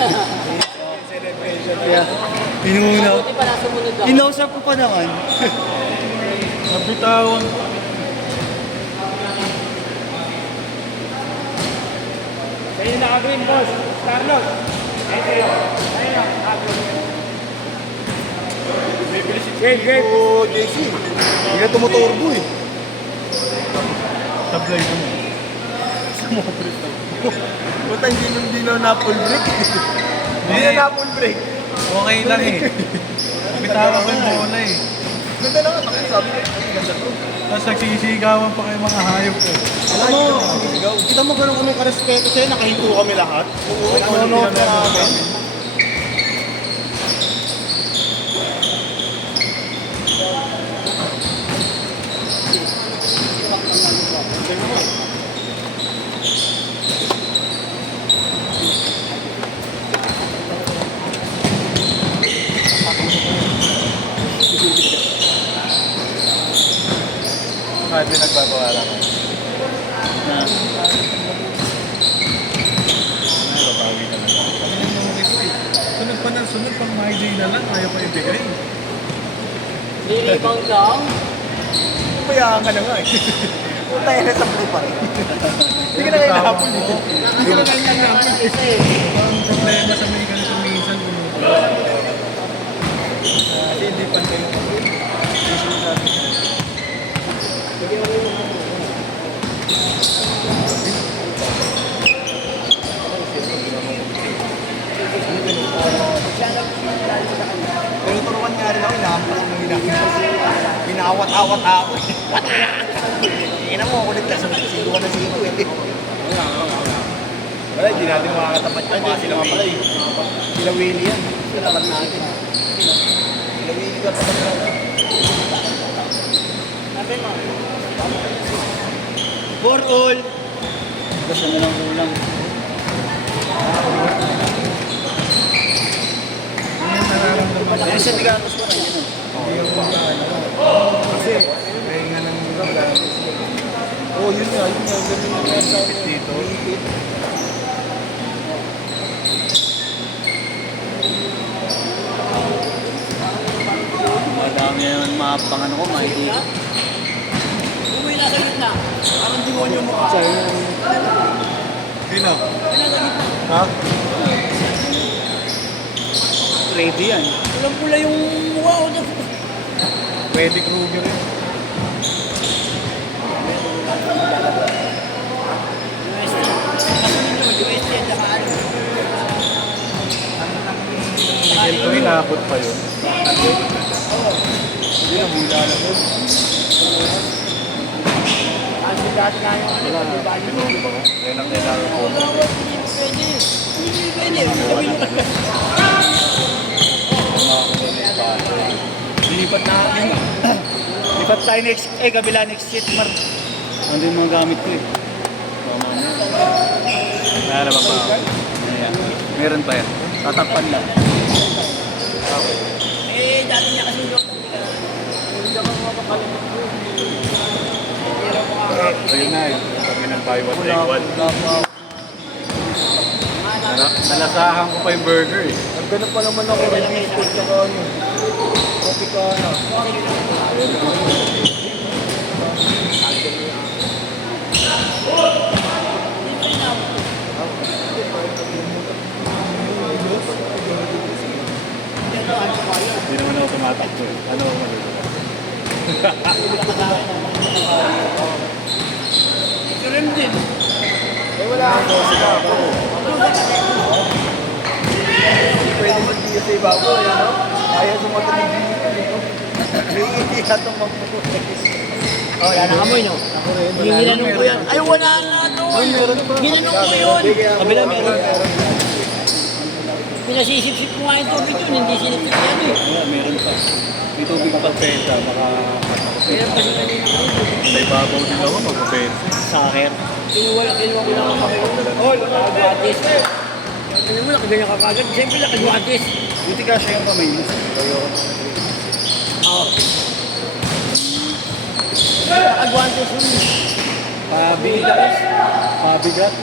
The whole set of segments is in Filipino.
Celebration. Kaya, inuna. Buti pa nasa munod ako. Inausap ko pa naman. Nabitawan. Sa'yo naka-green, boss. Carlos. Ayun sa'yo. Ayun lang, naka-green. Great. Oo, JC. Hindi na tumuturbo eh. Tablay ko mo. Sumobrit ako. Puta, hindi na na-full break. Hindi na na-full break. Okay lang eh. Bitawan ko yung bola eh. Ganda na nga, sabi ko, ang ganda bro. Tapos nagsisigawan pa kayo mga hayop ko. Alam mo, kita mo gano'n kami karespeto sa'yo, nakahinto kami lahat. Ano na namin. Kahit din nagbabawalan ko. Babawi ka na lang. Kami nagmamukit ko eh. Sunod pa ng sunod, pang my day na lang, ayaw pa ibigay. Nilibang lang. Pabayaan ka na nga eh. Puta yan sa blue pa rin. Hindi ka na kayo nakapul dito. Hindi ka na kayo nakapul Kasi, Ang problema sa may ganito minsan, kasi hindi pa kayo. Pero turuan nga rin ako, inahampas ng Inaawat-awat ako. Ina mo, kulit ka. Sigo ka na sigo eh. Wala, hindi natin makakatapat yung mga sila pala eh. Sila Willie yan. Sila tapat natin. Sila Willie ka tapat natin. For all. Basta na lang kulang. Yung nararamdaman ko. Yan siya tigatos ko kayo. Hindi yung mga ano. Kasi, Kaya nga nang gagamit. oh yun nga. Ganun yung mga sa Dito. Madami naman mga pangano ko, mga hindi. umuwi na sa gitna. Parang demonyo mo ka. Sino? Ha? Ready yan. Pulang-pula yung mukha ko doon. Freddy Krueger yun. UST at saka ano. Miguel ko inabot pa yun. Hindi na hula lang yun. Kasi dati nga yung ano, Wala. di ba? Pinuwi ba ko? Yan ang kailangan ko. Wala, hindi pwede. Hindi pwede. Sabi nyo kasi. Lilipat na akin. Lipat tayo next, kabila next seat, Mar. Ano yung mga gamit ko eh. Meron ba pa? Ayan. Meron pa yan. Tatakpan lang. Eh, dati niya kasi yung hindi ka mapapalimutan ko. Hirap mo ka. Ayun na eh. Kami ng buy one take one. Nalasahan ko pa yung burger eh. Nagganap pa naman ako ng biscuit saka ano. Tropicana. Hindi naman ako tumatakbo eh. Ano ako mali? Ito rin din. Eh wala ako sila ako. Hindi pwede mag-iyo sa ibabaw, yan no? Ayaw sumagot ng dito. Hindi ka itong magpupulis. Oh, wala nang amoy, no? Ginanong ko yan. Ay, wala nga doon. Ginanong ko yun. Kabila meron. Pinasisip-sip ko nga yung tubig yun. Hindi sinipsip yan eh. Wala, meron pa. May tubig pa. Pagpenta, baka Meron kasi kanina ko. sa ibabaw din ako magpapenta. Saker. Kinuha ko na lang ako. Oh, nakagwatis. Ano mo, nakaganyan ka kagad. Siyempre, nakagwatis. Buti ka siya yung kamay mo. Oo. Nakagwatis yun. Pabigat. Pabigat.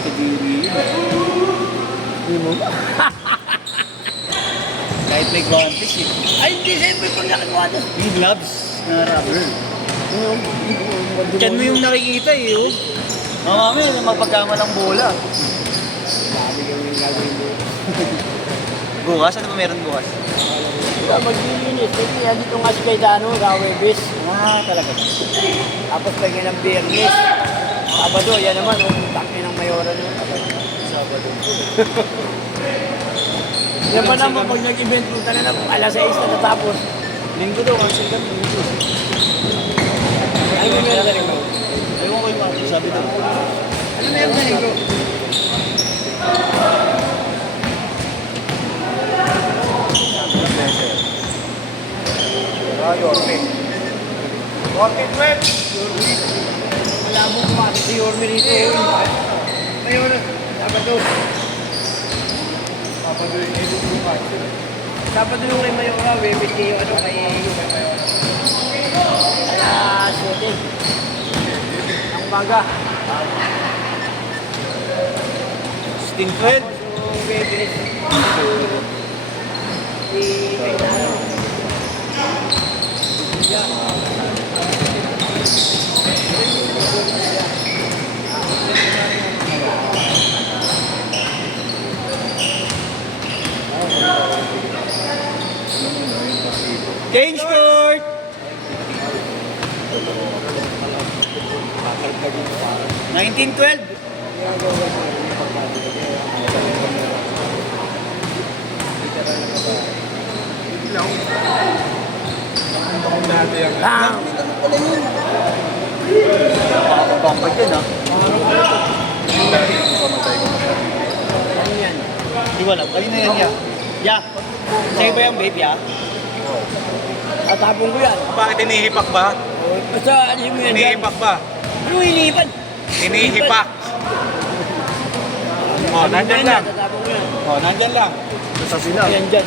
Kadiri. Kahit may guantes eh. Ay, hindi, siyempre pag nakagawatis. Yung gloves na rubber. Diyan mo yung nakikita eh, oh. Mami, mapagkamalang bola. Sabi ko yung gagawin mo. Bukas? Ano ba meron bukas? Wala, maglilinis. Kasi yan dito nga si Kaidano, Rawebis. Ah, talaga. Tapos pagyan ng Biyernes. Sabado, yan naman, takni ng Mayora na. Sabado. Yan pa naman, pag nag-event mo na alas 6 na natapos. Linggo daw, cancel kami. Ay, may meron na rin ba? Ewan ko yung mga sabi daw. Ano meron na rin bro? Yorme. Yorme, Trent! Wala mo kumati si Yorme rito. Mayora, Sabado. Sabado yung kay Mayora, Webit kayo, ano kay alas 7. Ang baga. Sting 12. So, Webit. Si Kaitano. Change court! $19.12. Bang! Baka dyan ah. Ano yan? Hindi ko alam. Kanina yan ya. Ya. Sa'yo ba yung babe ya? Tatapon ko yan. Bakit hinihipak ba? Basta alisin mo yan dyan. Hinihipak ba? Ano hinihipan? Hinihipak. Oh, nandyan lang. Tatapon ko yan. Oh, nandyan lang. Sa sila. Yan dyan.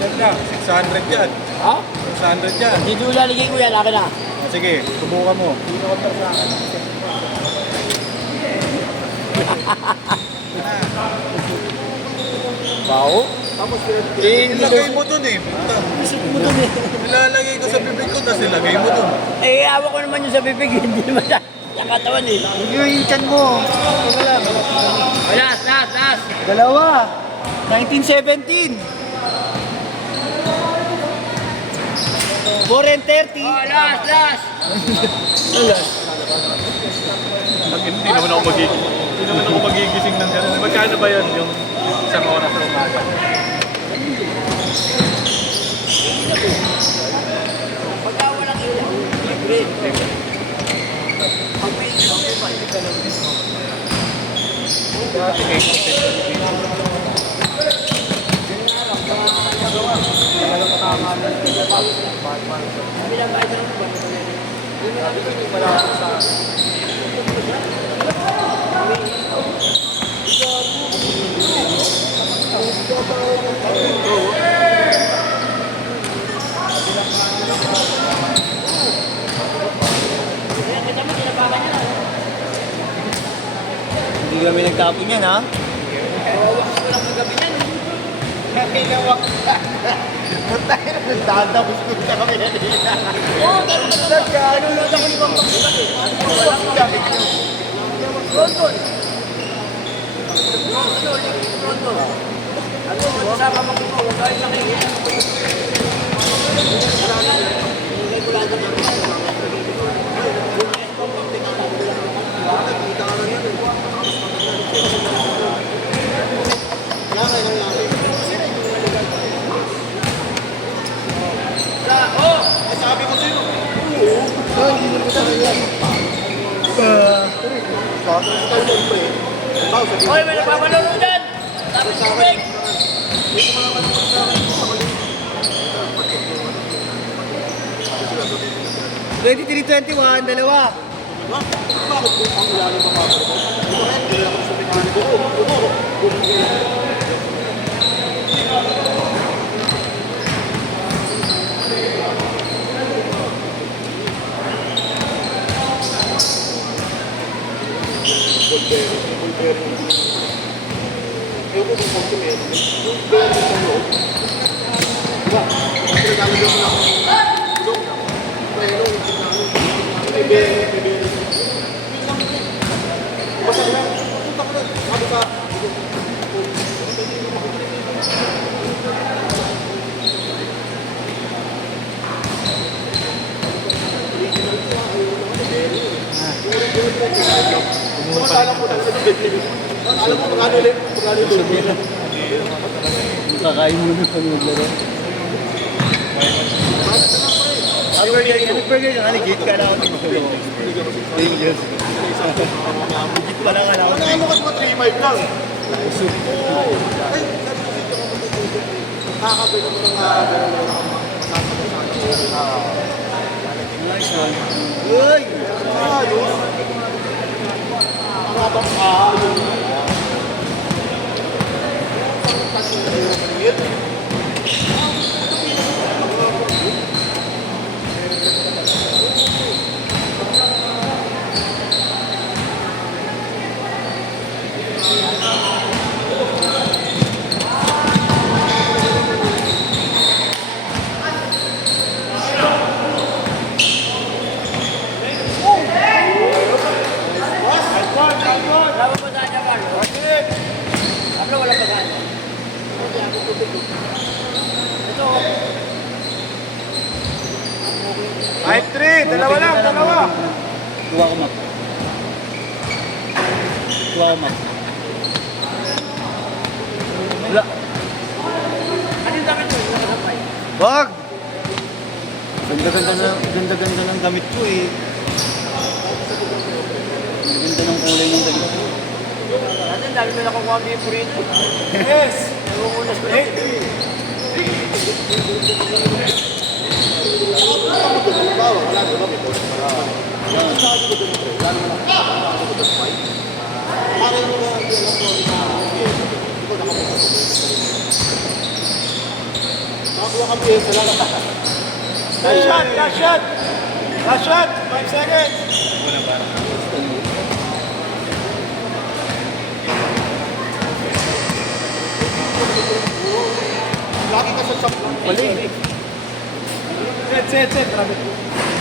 Nandyan lang. 600 yan. Ha? 600 yan. Dito lalagay ko yan. Akin na. Oh, sige, subukan mo. Bao? Ilagay mo dun eh. Puta. Ilalagay ko sa bibig ko, tapos ilagay mo dun. Eh, hawak ko naman yung sa bibig. Hindi naman siya. Yung katawan eh. Huwag yung chan mo. Last, last, last. Dalawa. 1917. 4 and 30. Oh, last, last. Hindi naman ako magigising. Hindi naman ako magigising ng gano'n. Magkano ba yun yung isang oras sa umaga? Pagka walang ilaw, libre. Pag may ilaw, may balik ka lang. Hindi kami nagtapon yan ha. Dadabos ko na kami na nila. Oo, nagkaano lang ako ibang London. London. Ano, sama mo ko, huwag kayo nakikita. Hoy, may napapanood dyan! Tapos tubig! 23-21, dalawa. Kakain mo na sa maglaro. Ang burger yung aligit, kailangan ko mag-burger. Dangerous. Legit pa lang kailangan ko. Ano ka ba 3-5 lang? Nakakabili ko ng Nice one. Uy! ayos. Ang habang ayos. Wala ba ba niya, Carl? Pablo, wala ba saan? Ito. 5-3, dalawa lang, dalawa. Kuha ko, Mac. Kuha ko, Mac. Wala. Ano yung damit mo? Nakasapay. Wag! Ganda-ganda ng damit ko eh. Ganda ng kulay ng damit ko. Natin, dami mo nakukuha ang bipo rito. Yes! Nangumunas ko lang. Last shot, last shot! Last shot, 5 seconds! Lagi ka sa shop lang. Set, set, set. Rabbit.